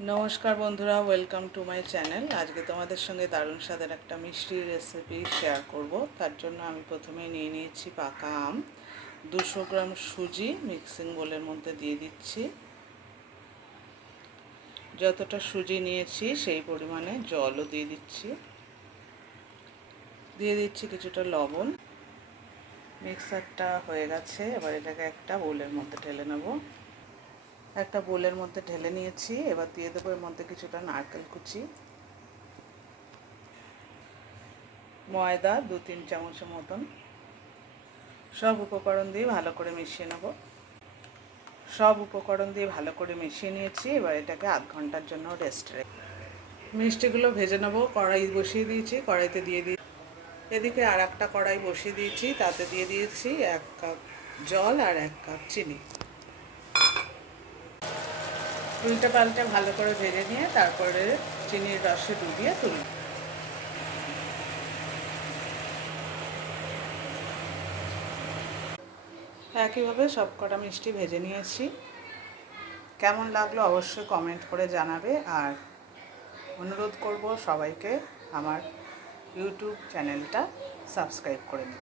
নমস্কার বন্ধুরা, welcome to my channel. আজকে তোমাদের সঙ্গে দারুণ স্বাদের একটা মিষ্টির রেসিপি শেয়ার করব। তার জন্য আমি প্রথমে নিয়ে নিয়েছি পাকা আম, 200 গ্রাম সুজি মিক্সিং বোলের মধ্যে দিয়ে দিচ্ছি। যতটা সুজি নিয়েছি সেই পরিমাণে জলও দিয়ে দিচ্ছি। দিয়ে দিচ্ছি কিছুটা লবণ। মিক্সারটা হয়ে গেছে, এবার এটাকে একটা বোলের মধ্যে ঢেলে নেব। একটা বোলের মধ্যে ঢেলে নিয়েছি। এবার দিয়ে দেবো এর মধ্যে কিছুটা নারকেল কুচি, ময়দা 2-3 চামচের মতন। সব উপকরণ দিয়ে ভালো করে মিশিয়ে নেব। সব উপকরণ দিয়ে ভালো করে মিশিয়ে নিয়েছি। এবার এটাকে আধ ঘন্টার জন্য রেস্ট রেখে মিষ্টিগুলো ভেজে নেব। কড়াই বসিয়ে দিয়েছি, কড়াইতে দিয়ে দিই। এদিকে আর একটা কড়াই বসিয়ে দিয়েছি, তাতে দিয়ে দিয়েছি 1 কাপ জল আর 1 কাপ চিনি। উল্টে পাল্টে ভালো করে ভেজে নিয়ে তারপরে চিনির রসে ডুবিয়ে তুলি। একইভাবে সব কটা মিষ্টি ভেজে নিয়েছি। কেমন লাগলো অবশ্যই কমেন্ট করে জানাবে। আর অনুরোধ করব সবাইকে আমার ইউটিউব চ্যানেলটা সাবস্ক্রাইব করে নিতে।